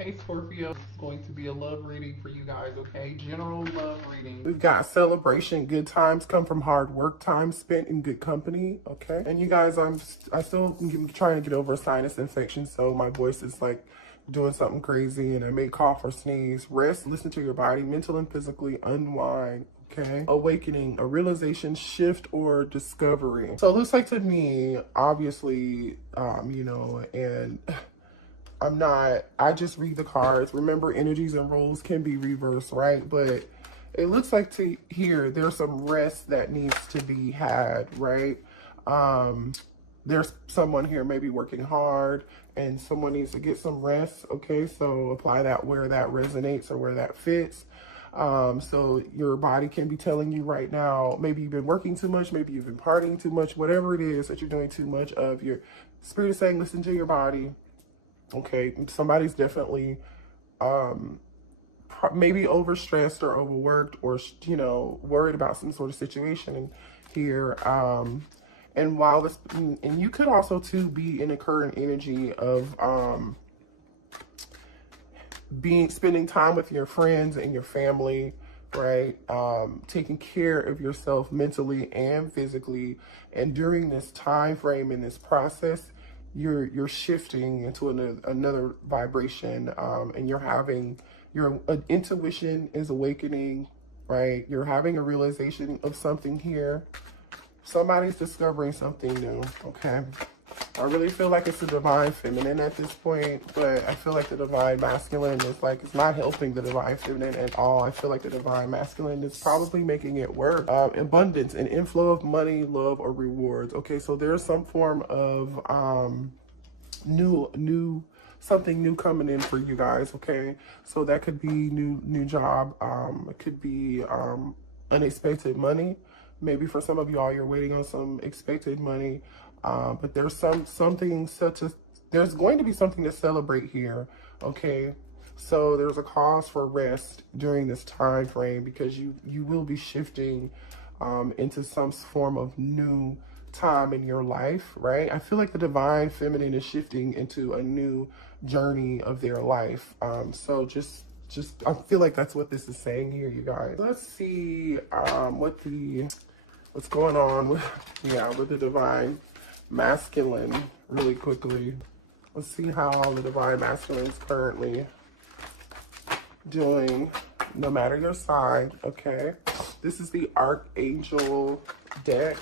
Hey Scorpio, it's going to be a love reading for you guys, okay? General love reading. We've got celebration. Good times come from hard work. Time spent in good company, okay? And you guys, I still am trying to get over a sinus infection, so my voice is like doing something crazy, and I may cough or sneeze. Rest, listen to your body, mental and physically unwind. Okay, awakening, a realization, shift, or discovery. So it looks like to me, obviously, and I just read the cards. Remember, energies and roles can be reversed, right? But it looks like to here, there's some rest that needs to be had, right? There's someone here maybe working hard and someone needs to get some rest, okay? So apply that where that resonates or where that fits. So your body can be telling you right now, maybe you've been working too much, maybe you've been partying too much, whatever it is that you're doing too much of, your spirit is saying, listen to your body. Okay, somebody's definitely maybe overstressed or overworked or, worried about some sort of situation here. And while this, and you could also too be in a current energy of spending time with your friends and your family, right? Taking care of yourself mentally and physically. And during this time frame in this process, you're shifting into another vibration, and your intuition is awakening, right? You're having a realization of something here. Somebody's discovering something new, okay? I really feel like it's a divine feminine at this point, but I feel like the divine masculine is like, it's not helping the divine feminine at all. I feel like the divine masculine is probably making it work. Abundance, an inflow of money, love, or rewards. Okay, so there's some form of something new coming in for you guys, okay? So that could be new job. It could be unexpected money. Maybe for some of y'all, you're waiting on some expected money. But there's there's going to be something to celebrate here, okay? So there's a cause for rest during this time frame because you will be shifting into some form of new time in your life, right? I feel like the divine feminine is shifting into a new journey of their life. So just I feel like that's what this is saying here, you guys. Let's see what's going on with the divine masculine really quickly. Let's see how the divine masculine is currently doing, no matter your sign, okay? This is the Archangel deck.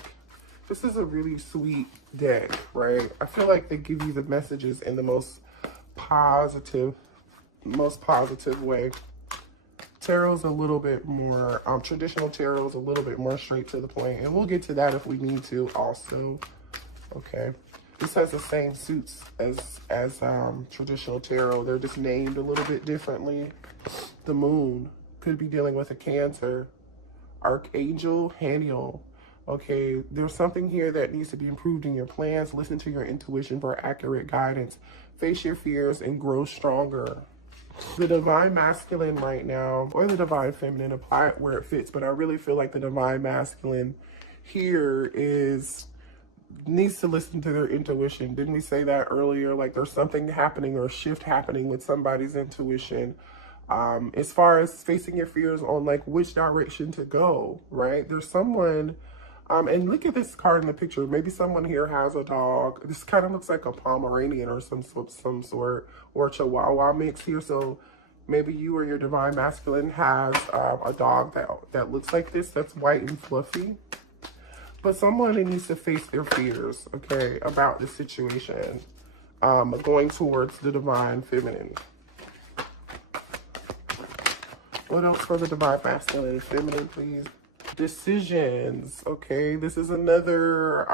This is a really sweet deck, right? I feel like they give you the messages in the most positive way. Tarot's a little bit more, traditional tarot's a little bit more straight to the point, and we'll get to that if we need to also. Okay, this has the same suits as traditional tarot. They're just named a little bit differently. The moon could be dealing with a Cancer. Archangel Haniel. Okay, there's something here that needs to be improved in your plans. Listen to your intuition for accurate guidance. Face your fears and grow stronger. The divine masculine right now, or the divine feminine, apply it where it fits. But I really feel like the divine masculine here needs to listen to their intuition. Didn't we say that earlier? Like there's something happening or a shift happening with somebody's intuition. As far as facing your fears on like which direction to go, right? There's someone, and look at this card in the picture. Maybe someone here has a dog. This kind of looks like a Pomeranian or some sort, or a Chihuahua mix here. So maybe you or your divine masculine has a dog that looks like this, that's white and fluffy. But someone needs to face their fears, okay, about the situation, going towards the divine feminine. What else for the divine masculine and feminine, please? Decisions, okay? This is another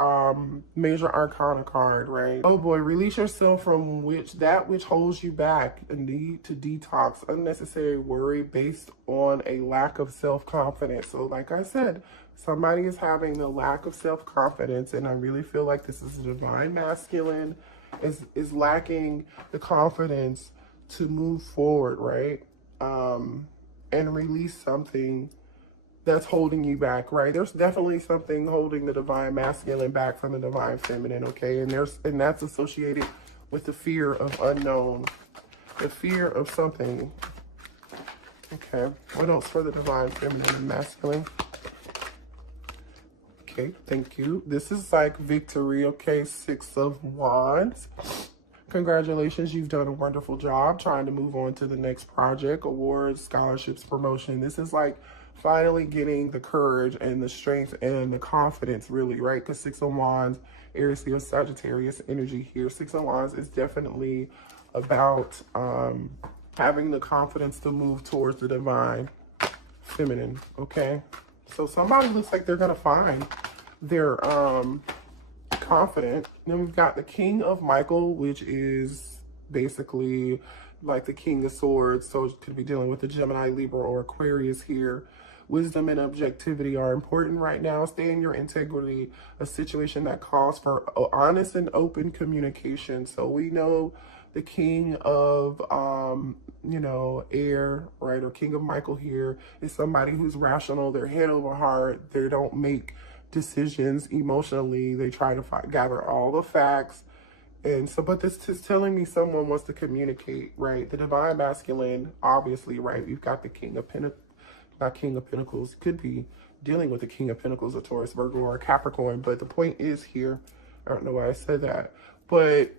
major arcana card, right? Oh boy, release yourself from that which holds you back. A need to detox unnecessary worry based on a lack of self-confidence. So like I said, somebody is having a lack of self-confidence, and I really feel like this is a divine masculine is lacking the confidence to move forward, right? And release something that's holding you back, right? There's definitely something holding the divine masculine back from the divine feminine, okay? And that's associated with the fear of unknown. The fear of something. Okay. What else for the divine feminine and masculine? Okay, thank you. This is like victory, okay? 6 of Wands. Congratulations, you've done a wonderful job trying to move on to the next project, awards, scholarships, promotion. This is like finally getting the courage and the strength and the confidence, really, right? Because 6 of Wands, Aries, Leo, Sagittarius energy here. 6 of Wands is definitely about having the confidence to move towards the divine feminine, okay? So somebody looks like they're gonna find their confident. Then we've got the King of Michael, which is basically like the King of Swords. So it could be dealing with the Gemini, Libra, or Aquarius here. Wisdom and objectivity are important right now. Stay in your integrity, a situation that calls for honest and open communication. So we know the King of, you know, air, right, or King of Michael here is somebody who's rational. They're head over heart. They don't make decisions emotionally. They try to gather all the facts. And so, but this is telling me someone wants to communicate, right? The divine masculine, obviously, right? We've got the King of Pentacles, not King of Pentacles. Could be dealing with the King of Pentacles, a Taurus, Virgo, or a Capricorn. But the point is here, I don't know why I said that, but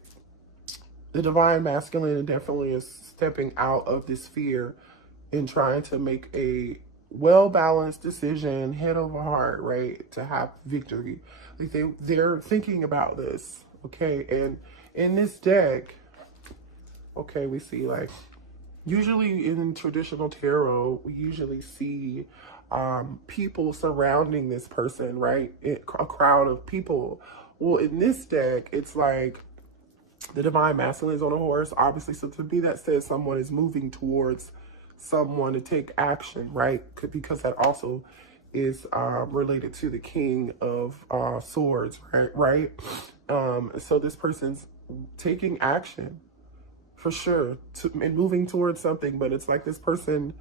the divine masculine definitely is stepping out of this fear and trying to make a well-balanced decision, head over heart, right, to have victory. Like they're thinking about this, okay? And in this deck, okay, we see like, usually in traditional tarot, we usually see people surrounding this person, right? A crowd of people. Well, in this deck, it's like the divine masculine is on a horse, obviously. So to me, that says someone is moving towards someone to take action, right? Because that also is related to the King of Swords, right? So this person's taking action for sure and moving towards something, but it's like this person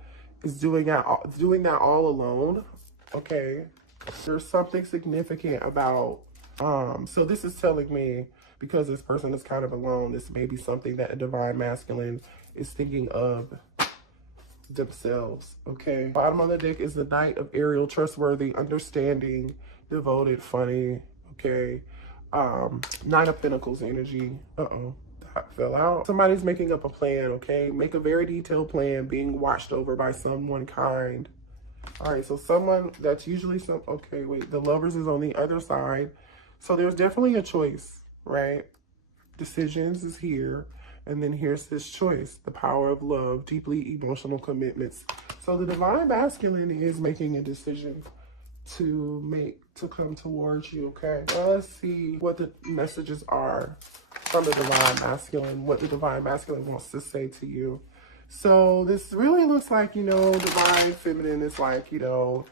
is doing that all alone, okay? There's something significant about, so this is telling me, because this person is kind of alone, this may be something that a divine masculine is thinking of themselves, okay? Bottom of the deck is the Knight of Ariel, trustworthy, understanding, devoted, funny, okay? Nine of Pentacles energy. That fell out. Somebody's making up a plan, okay? Make a very detailed plan, being watched over by someone kind. All right, so someone that's usually okay, wait, the Lovers is on the other side. So there's definitely a choice, right? Decisions is here. And then here's this choice, the power of love, deeply emotional commitments. So the divine masculine is making a decision to come towards you, okay? Now let's see what the messages are from the divine masculine, what the divine masculine wants to say to you. So this really looks like, you know, divine feminine is like, you know,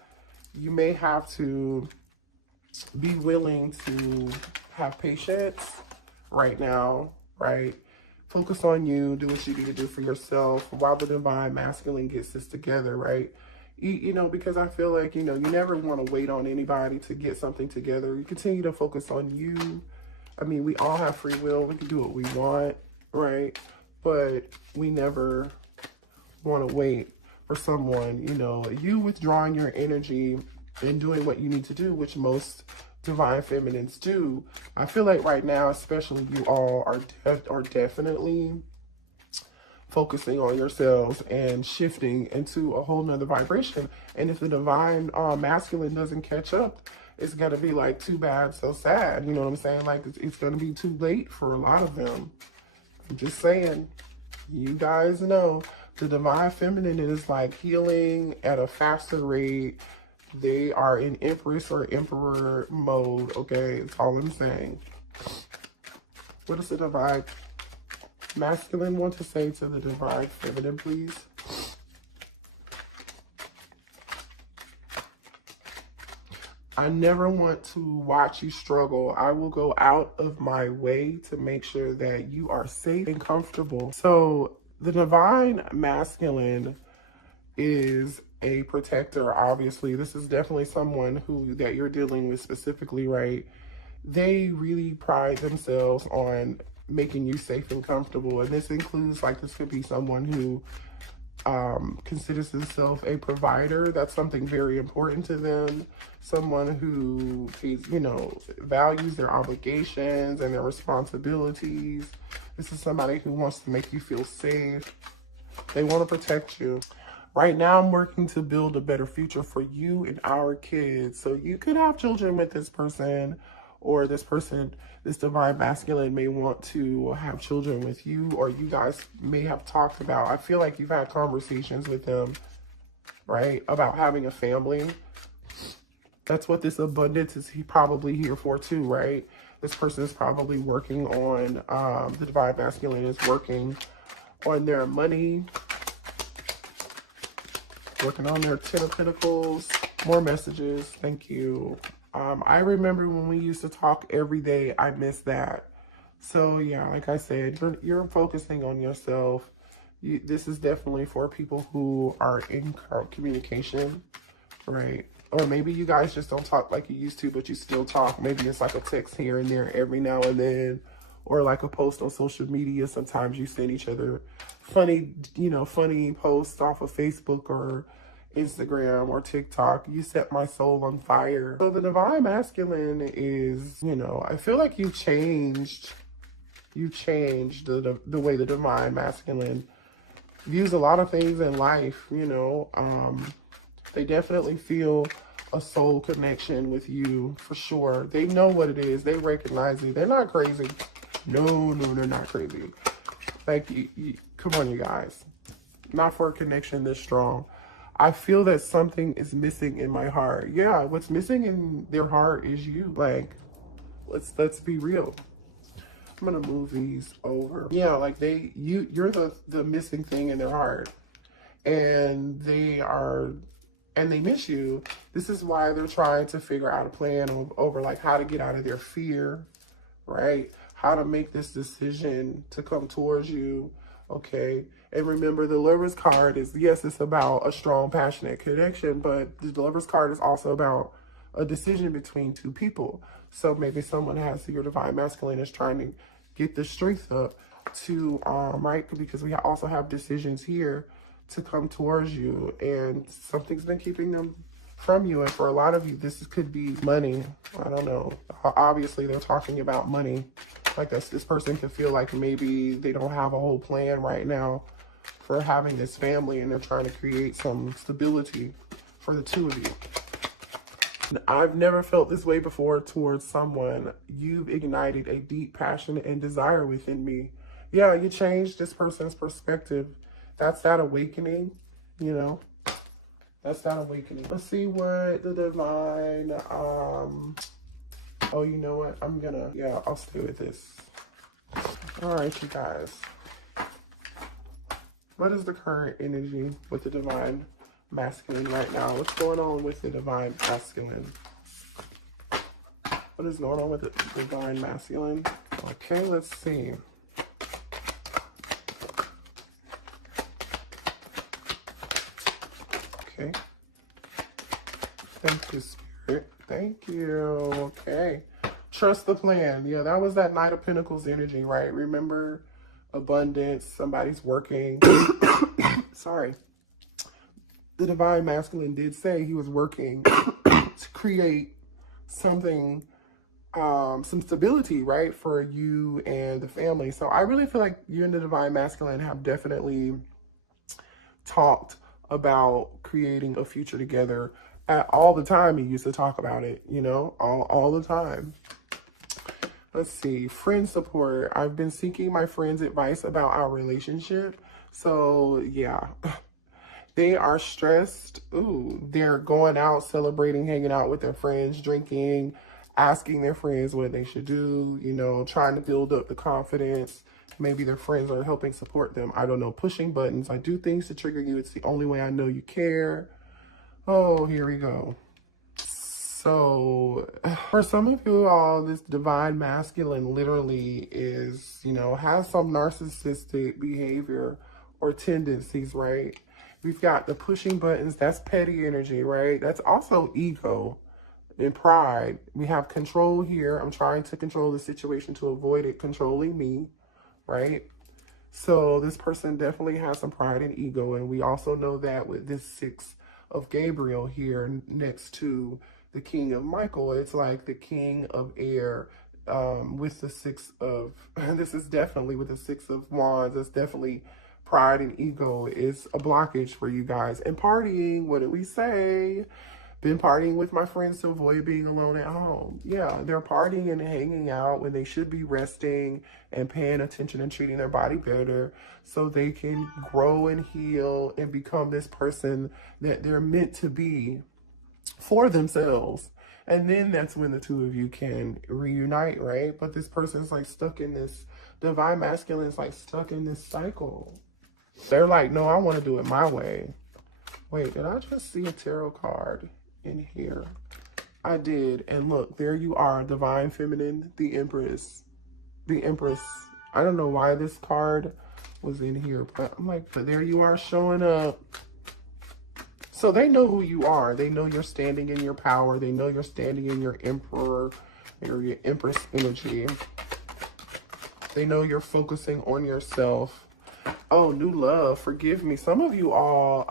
you may have to be willing to have patience right now, right? Focus on you, do what you need to do for yourself while the divine masculine gets this together, right? You know, because I feel like, you know, you never want to wait on anybody to get something together. You continue to focus on you. I mean, we all have free will. We can do what we want, right? But we never want to wait for someone, you know, you withdrawing your energy and doing what you need to do, which most divine feminines do. I feel like right now, especially, you all are definitely focusing on yourselves and shifting into a whole nother vibration. And if the divine masculine doesn't catch up, it's gonna be like too bad, so sad. You know what I'm saying? Like it's gonna be too late for a lot of them. I'm just saying, you guys know the divine feminine is like healing at a faster rate. They are in Empress or Emperor mode, okay? That's all I'm saying. What does the divine masculine want to say to the divine feminine, please? I never want to watch you struggle. I will go out of my way to make sure that you are safe and comfortable. So the divine masculine is a protector, obviously. This is definitely someone that you're dealing with specifically, right? They really pride themselves on making you safe and comfortable. And this includes, like, this could be someone who considers themselves a provider. That's something very important to them. Someone who is, you know, values their obligations and their responsibilities. This is somebody who wants to make you feel safe. They want to protect you. Right now, I'm working to build a better future for you and our kids. So you could have children with this person, or this person, this divine masculine may want to have children with you, or you guys may have talked about, I feel like you've had conversations with them, right, about having a family. That's what this abundance is probably here for too, right? This person is probably working on, the divine masculine is working on their money, working on their 10 of Pentacles. More messages. Thank you. I remember when we used to talk every day. I miss that. So yeah, like I said, you're focusing on yourself. This is definitely for people who are in communication, right? Or maybe you guys just don't talk like you used to, but you still talk. Maybe it's like a text here and there every now and then, or like a post on social media. Sometimes you send each other funny, you know, funny posts off of Facebook or Instagram or TikTok. You set my soul on fire. So the divine masculine is, you know, I feel like you changed the way the divine masculine views a lot of things in life, you know. They definitely feel a soul connection with you, for sure. They know what it is. They recognize it. They're not crazy. No, they're not crazy. Like, come on, you guys. Not for a connection this strong. I feel that something is missing in my heart. Yeah, what's missing in their heart is you. Like, let's be real. I'm gonna move these over. Yeah, like you're the missing thing in their heart. And they miss you. This is why they're trying to figure out a plan over like how to get out of their fear, right? How to make this decision to come towards you, okay? And remember, the Lover's card is, yes, it's about a strong, passionate connection, but the Lover's card is also about a decision between two people. So maybe someone has, your divine masculine is trying to get the strength up to, right? Because we also have decisions here to come towards you, and something's been keeping them from you. And for a lot of you, this could be money. I don't know. Obviously, they're talking about money. Like this person could feel like maybe they don't have a whole plan right now for having this family, and they're trying to create some stability for the two of you. I've never felt this way before towards someone. You've ignited a deep passion and desire within me. Yeah, you changed this person's perspective. That's that awakening, you know. That's that awakening. Let's see what the divine, oh, you know what? I'll stay with this. All right, you guys. What is the current energy with the divine masculine right now? What's going on with the divine masculine? What is going on with the divine masculine? Okay, let's see. Okay. Thank you, Spirit. Thank you. Okay. Trust the plan. Yeah, that was that Knight of Pentacles energy, right? Remember, abundance, somebody's working. Sorry. The divine masculine did say he was working to create something, some stability, right, for you and the family. So I really feel like you and the divine masculine have definitely talked about creating a future together. All the time you used to talk about it, you know, all the time. Let's see, friend support. I've been seeking my friend's advice about our relationship. So yeah, they are stressed. Ooh, they're going out, celebrating, hanging out with their friends, drinking, asking their friends what they should do, you know, trying to build up the confidence. Maybe their friends are helping support them. I don't know, pushing buttons. I do things to trigger you. It's the only way I know you care. Oh, here we go. So for some of you all, this divine masculine literally is, you know, has some narcissistic behavior or tendencies, right? We've got the pushing buttons. That's petty energy, right? That's also ego and pride. We have control here. I'm trying to control the situation to avoid it controlling me. right? So this person definitely has some pride and ego. And we also know that with this 6 of Gabriel here next to the King of Michael, it's like the King of Air with the 6 of, this is definitely with the 6 of Wands. It's definitely pride and ego is a blockage for you guys. And partying, what did we say? Been partying with my friends to avoid being alone at home. Yeah, they're partying and hanging out when they should be resting and paying attention and treating their body better so they can grow and heal and become this person that they're meant to be for themselves. And then that's when the 2 of you can reunite, right? But this person's like stuck in this, divine masculine is like stuck in this cycle. They're like, no, I want to do it my way. Wait, did I just see a tarot card in here? I did. And look, there you are, divine feminine, the Empress. The Empress. I don't know why this card was in here, but I'm like, but there you are showing up. So they know who you are. They know you're standing in your power. They know you're standing in your emperor or your Empress energy. They know you're focusing on yourself. Oh, new love. Forgive me. Some of you all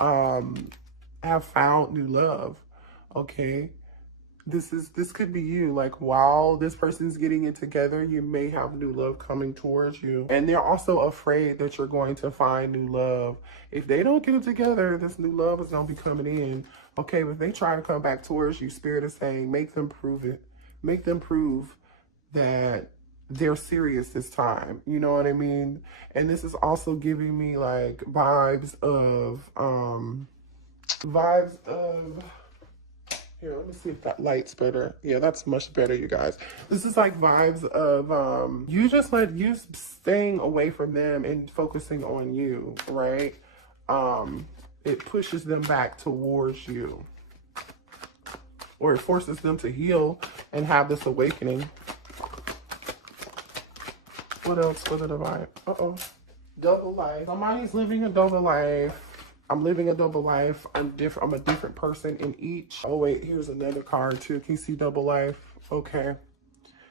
have found new love. Okay. This could be you. Like, while this person's getting it together, you may have new love coming towards you. And they're also afraid that you're going to find new love. If they don't get it together, this new love is going to be coming in. Okay, but if they try to come back towards you, Spirit is saying, make them prove it. Make them prove that they're serious this time. You know what I mean? And this is also giving me like vibes of, here, let me see if that light's better. Yeah, that's much better, you guys. This is like vibes of you just like you staying away from them and focusing on you, right? It pushes them back towards you. Or it forces them to heal and have this awakening. What else for the divine? Uh-oh. Double life. Somebody's living a double life. I'm living a double life. I'm a different person in each. Oh, wait, here's another card too. Can you see double life? Okay.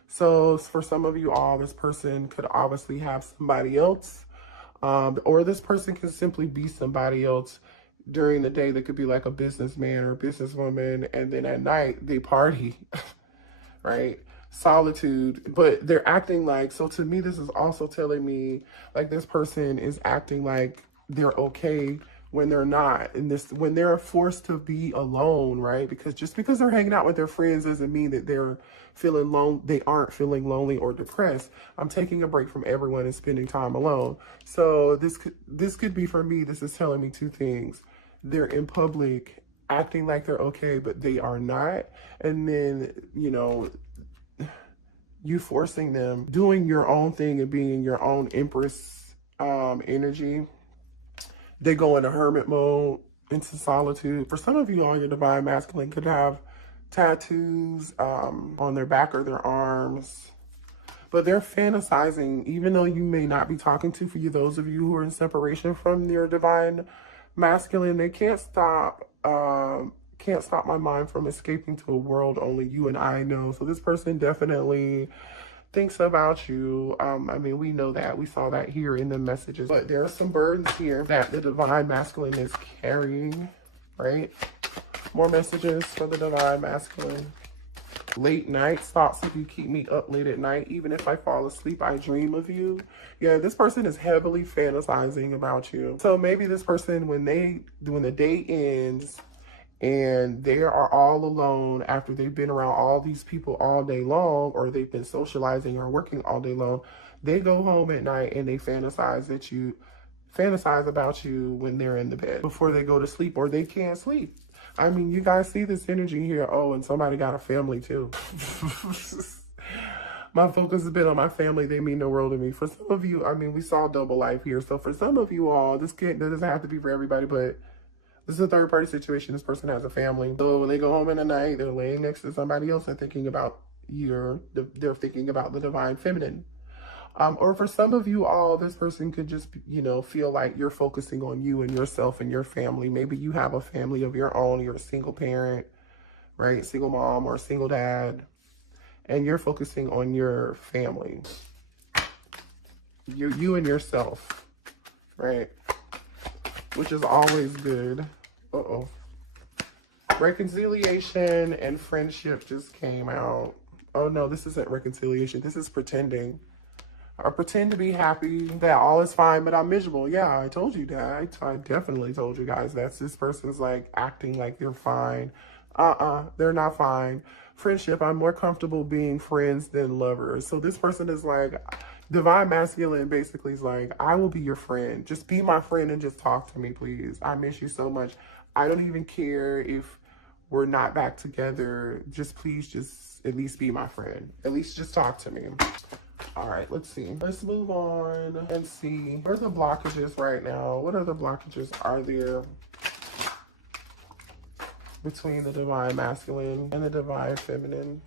So for some of you all, this person could obviously have somebody else. Or this person can simply be somebody else during the day. That could be like a businessman or a businesswoman. And then at night, they party, right? Solitude, but they're acting like, so to me, this is also telling me like this person is acting like they're okay when they're not, and when they're forced to be alone, right? Because just because they're hanging out with their friends doesn't mean that they're feeling alone. They aren't feeling lonely or depressed. I'm taking a break from everyone and spending time alone. So this could be, for me, this is telling me 2 things. They're in public acting like they're okay, but they are not. And then, you know, you forcing them, doing your own thing and being in your own Empress energy. They go into hermit mode, into solitude. For some of you all, your divine masculine could have tattoos on their back or their arms. But they're fantasizing, even though you may not be talking to, for you, those of you who are in separation from your divine masculine, they can't stop my mind from escaping to a world only you and I know. So this person definitely thinks about you. I mean, we know that. We saw that here in the messages. But there are some burdens here that the divine masculine is carrying, right? More messages for the divine masculine. Late night thoughts of you keep me up late at night. Even if I fall asleep, I dream of you. Yeah, this person is heavily fantasizing about you. So maybe this person, when the day ends, and they are all alone after they've been around all these people all day long, or they've been socializing or working all day long, they go home at night and they fantasize about you when they're in the bed before they go to sleep, or they can't sleep. I mean, you guys see this energy here. Oh, and somebody got a family too. My focus has been on my family. They mean the world to me. For some of you, I mean, we saw double life here. So for some of you all, that doesn't have to be for everybody, but this is a third-party situation. This person has a family. So when they go home in the night, they're laying next to somebody else and thinking about they're thinking about the divine feminine. Or for some of you all, this person could just, you know, feel like you're focusing on you and yourself and your family. Maybe you have a family of your own. You're a single parent, right? Single mom or a single dad. And you're focusing on your family. You and yourself, right? Which is always good. Uh-oh. Reconciliation and friendship just came out. Oh no, this isn't reconciliation. This is pretending. I pretend to be happy that all is fine, but I'm miserable. Yeah, I told you that. I definitely told you guys that this person's like acting like they're fine. They're not fine. Friendship, I'm more comfortable being friends than lovers. So this person is like, divine masculine basically is like, I will be your friend. Just be my friend and just talk to me, please. I miss you so much. I don't even care if we're not back together. Just please just at least be my friend. At least just talk to me. All right, let's see. Let's move on and see. Where are the blockages right now? What other blockages are there between the divine masculine and the divine feminine?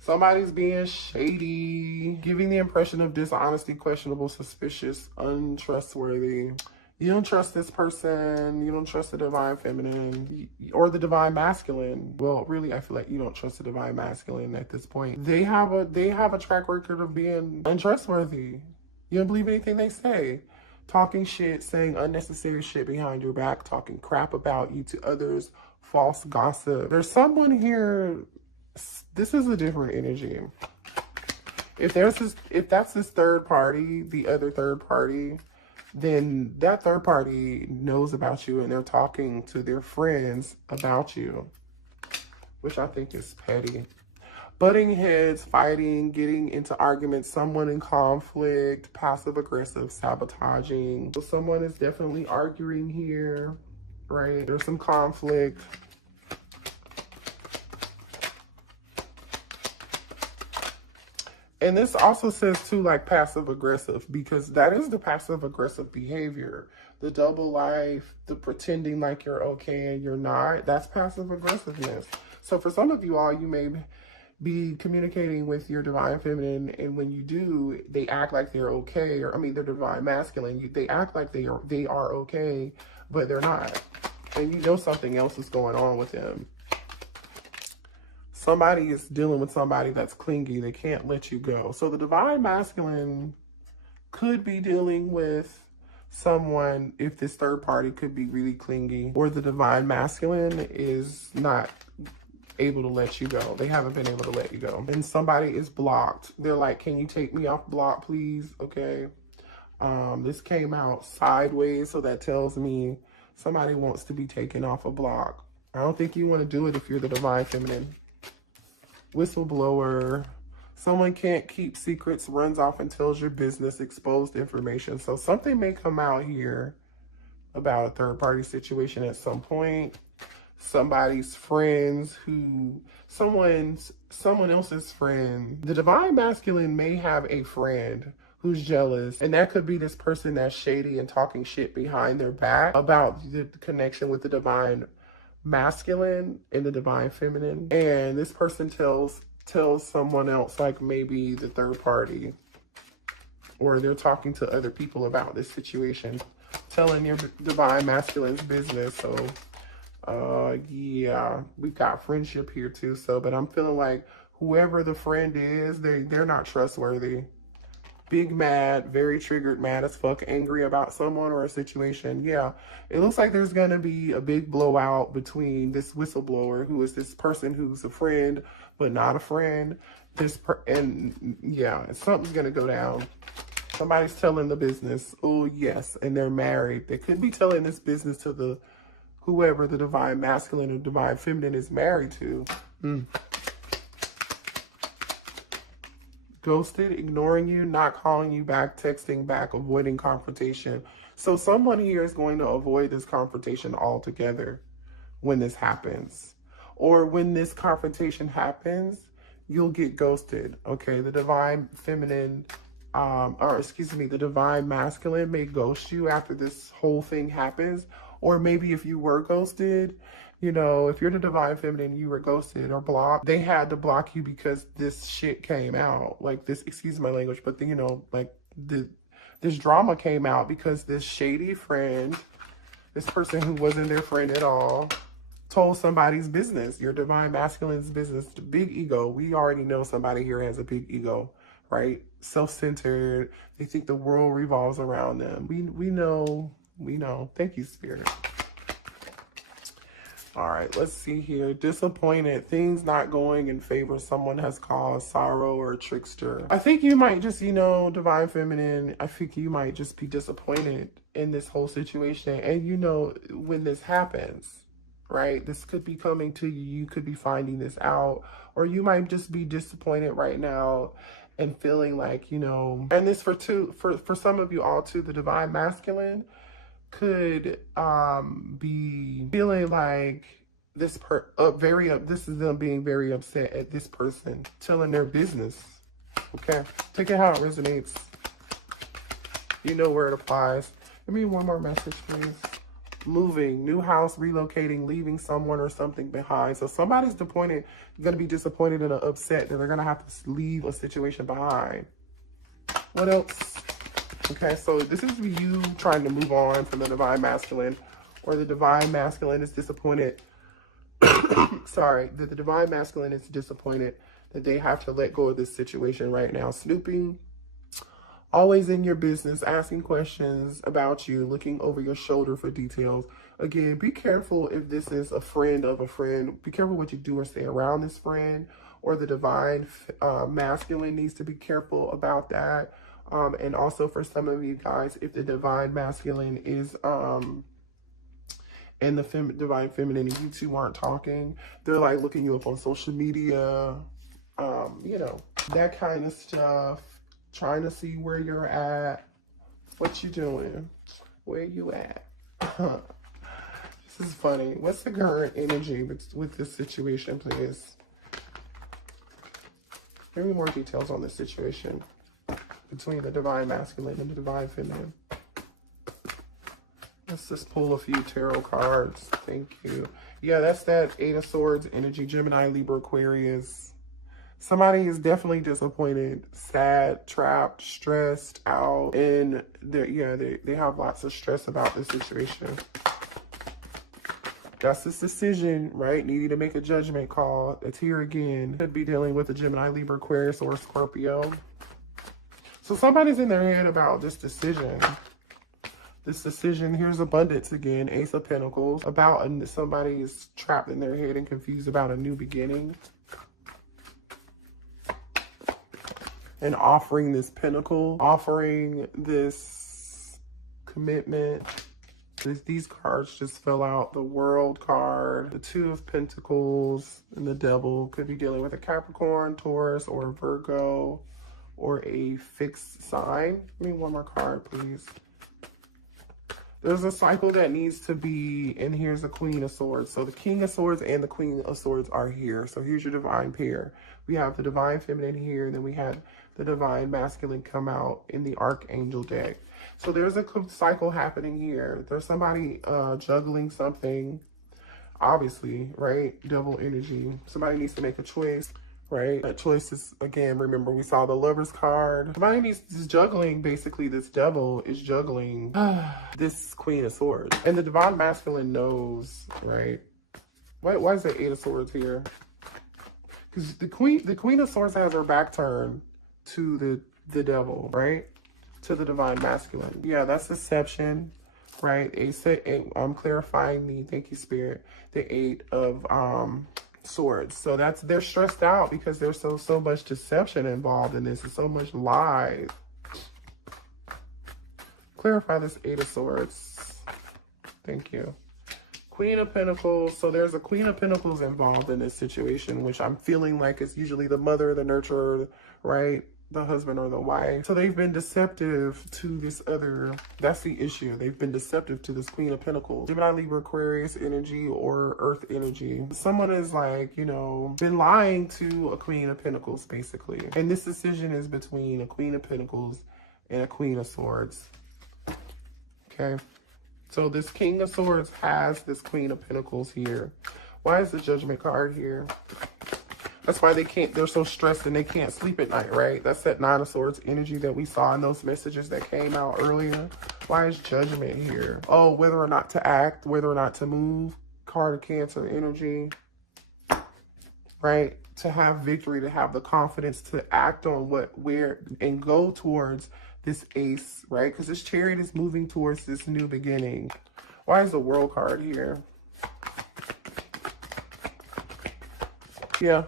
Somebody's being shady, giving the impression of dishonesty, questionable, suspicious, untrustworthy. You don't trust this person. You don't trust the divine feminine or the divine masculine. Well, really, I feel like you don't trust the divine masculine at this point. They have a track record of being untrustworthy. You don't believe anything they say. Talking shit, saying unnecessary shit behind your back, talking crap about you to others, false gossip. There's someone here. This is a different energy. If that's this third party, the other third party, then that third party knows about you and they're talking to their friends about you, which I think is petty. Butting heads, fighting, getting into arguments, someone in conflict, passive aggressive, sabotaging. So someone is definitely arguing here, right? There's some conflict. And this also says too, like passive aggressive, because that is the passive aggressive behavior. The double life, the pretending like you're okay and you're not, that's passive aggressiveness. So for some of you all, you may be communicating with your divine feminine, and when you do, they act like they're okay, or I mean, they're divine masculine. They act like they are okay, but they're not. And you know something else is going on with them. Somebody is dealing with somebody that's clingy. They can't let you go. So the divine masculine could be dealing with someone, if this third party could be really clingy, or the divine masculine is not able to let you go. They haven't been able to let you go. And somebody is blocked. They're like, can you take me off block, please? Okay. This came out sideways, so that tells me somebody wants to be taken off a block. I don't think you want to do it if you're the divine feminine. Whistleblower. Someone can't keep secrets, runs off and tells your business, exposed information. So something may come out here about a third party situation at some point. Somebody's friends someone else's friend. The divine masculine may have a friend who's jealous, and that could be this person that's shady and talking shit behind their back about the connection with the divine masculine and the divine feminine. And this person tells someone else, like maybe the third party, or they're talking to other people about this situation, telling your divine masculine's business. So yeah, we've got friendship here too. So, but I'm feeling like whoever the friend is, they're not trustworthy. Big mad, very triggered, mad as fuck, angry about someone or a situation. Yeah, it looks like there's gonna be a big blowout between this whistleblower, who is this person who's a friend but not a friend. And yeah, something's gonna go down. Somebody's telling the business. Oh yes, and they're married. They could be telling this business to whoever the divine masculine or divine feminine is married to. Ghosted, ignoring you, not calling you back, texting back, avoiding confrontation. So someone here is going to avoid this confrontation altogether when this happens. Or when this confrontation happens, you'll get ghosted. Okay, the divine feminine, the divine masculine may ghost you after this whole thing happens. Or maybe if you were ghosted, you know, if you're the divine feminine, you were ghosted or blocked, they had to block you because this shit came out. Like this, excuse my language, but you know, like this drama came out because this shady friend, this person who wasn't their friend at all, told somebody's business, your divine masculine's business, the big ego. We already know somebody here has a big ego, right? Self-centered. They think the world revolves around them. We know. Thank you, Spirit. All right, let's see here. Disappointed. Things not going in favor. Someone has caused sorrow or trickster. I think you might just, Divine Feminine, I think you might just be disappointed in this whole situation. And when this happens, right? This could be coming to you. You could be finding this out. Or you might just be disappointed right now and feeling like, and this for some of you all too, the Divine Masculine could be feeling like this is them being very upset at this person telling their business. Okay, take it how it resonates. You know where it applies. Give me one more message, please. Moving, new house, relocating, leaving someone or something behind. So somebody's going to be disappointed and upset that they're going to have to leave a situation behind. What else? Okay, so this is you trying to move on from the Divine Masculine, or the Divine Masculine is disappointed. Sorry, that the Divine Masculine is disappointed that they have to let go of this situation right now. Snooping, always in your business, asking questions about you, looking over your shoulder for details. Again, be careful if this is a friend of a friend. Be careful what you do or say around this friend, or the Divine Masculine needs to be careful about that. And also for some of you guys, if the Divine Masculine is and the Divine Feminine, you two aren't talking, they're like looking you up on social media, that kind of stuff, trying to see where you're at, what you doing, where you at. This is funny. What's the current energy with this situation, please? Give me more details on this situation between the Divine Masculine and the Divine Feminine. Let's just pull a few tarot cards. Thank you. Yeah, that's that Eight of Swords energy, Gemini, Libra, Aquarius. Somebody is definitely disappointed, sad, trapped, stressed out, and they have lots of stress about this situation. That's this decision, right? Needing to make a judgment call. It's here again. Could be dealing with a Gemini, Libra, Aquarius, or Scorpio. So somebody's in their head about this decision. This decision, here's abundance again, Ace of Pentacles. Somebody is trapped in their head and confused about a new beginning. And offering this pentacle, offering this commitment. These cards just fell out. The World card, the Two of Pentacles, and the Devil. Could be dealing with a Capricorn, Taurus, or Virgo, or a fixed sign. Give me one more card, please. There's a cycle that needs to be, and here's the Queen of Swords. So the King of Swords and the Queen of Swords are here. So here's your divine pair. We have the Divine Feminine here, and then we had the Divine Masculine come out in the Archangel deck. So there's a cycle happening here. There's somebody juggling something, obviously, right? Double energy. Somebody needs to make a choice, right? That choice is, again, remember we saw the Lover's card. Somebody is juggling, basically this devil is juggling this Queen of Swords. And the Divine Masculine knows, right? Why is the Eight of Swords here? Because the Queen of Swords has her back turned to the devil, right? To the Divine Masculine. Yeah, that's deception, right? I'm clarifying thank you, Spirit, the Eight of Swords. So they're stressed out because there's so much deception involved in this, and so much lies. Clarify this Eight of Swords. Thank you. Queen of Pentacles. So there's a Queen of Pentacles involved in this situation, which I'm feeling like it's usually the mother, the nurturer, right? The husband or the wife. So they've been deceptive to this other, that's the issue. They've been deceptive to this Queen of Pentacles. Gemini, Libra, Aquarius energy, or Earth energy. Someone is like, been lying to a Queen of Pentacles, basically. And this decision is between a Queen of Pentacles and a Queen of Swords. Okay. So this King of Swords has this Queen of Pentacles here. Why is the Judgment card here? That's why they're so stressed and they can't sleep at night, right? That's that Nine of Swords energy that we saw in those messages that came out earlier. Why is Judgment here? Oh, whether or not to act, whether or not to move. Card of Cancer energy, right? to have victory, to have the confidence to act on where, and go towards this ace, right? Because this chariot is moving towards this new beginning. Why is the world card here? Yeah,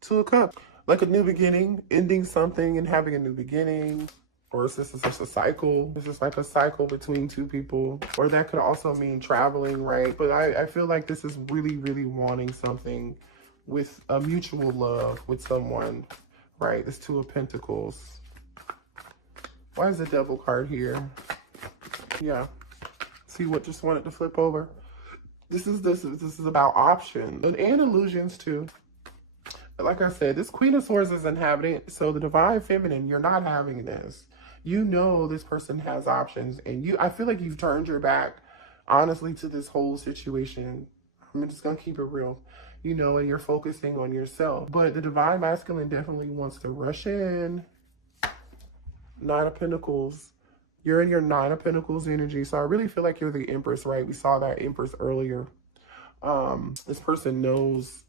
Two of Cups. Like a new beginning, ending something and having a new beginning. Or is this just a cycle? This is like a cycle between two people. Or that could also mean traveling, right? But I feel like this is really, really wanting something with a mutual love with someone, right? This Two of Pentacles. Why is the Devil card here? Yeah. See what just wanted to flip over? This is about options and illusions too. But like I said, this Queen of Swords is inhabiting. So the Divine Feminine, you're not having this. You know this person has options, and I feel like you've turned your back, honestly, to this whole situation. I'm just gonna keep it real, you know, and you're focusing on yourself. But the Divine Masculine definitely wants to rush in. Nine of Pentacles. You're in your Nine of Pentacles energy, so I really feel like you're the Empress, right? We saw that Empress earlier. This person knows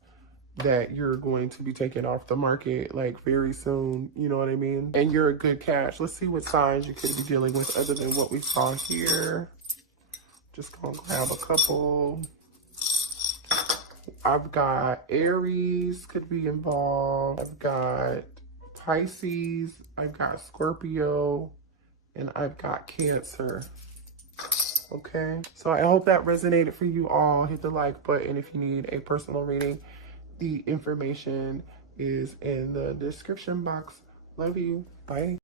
that you're going to be taken off the market like very soon, you know what I mean? And you're a good catch. Let's see what signs you could be dealing with other than what we saw here. Just gonna grab a couple. I've got Aries could be involved. I've got Pisces. I've got Scorpio. And I've got Cancer. Okay, so I hope that resonated for you all. Hit the like button if you need a personal reading. The information is in the description box. Love you. Bye.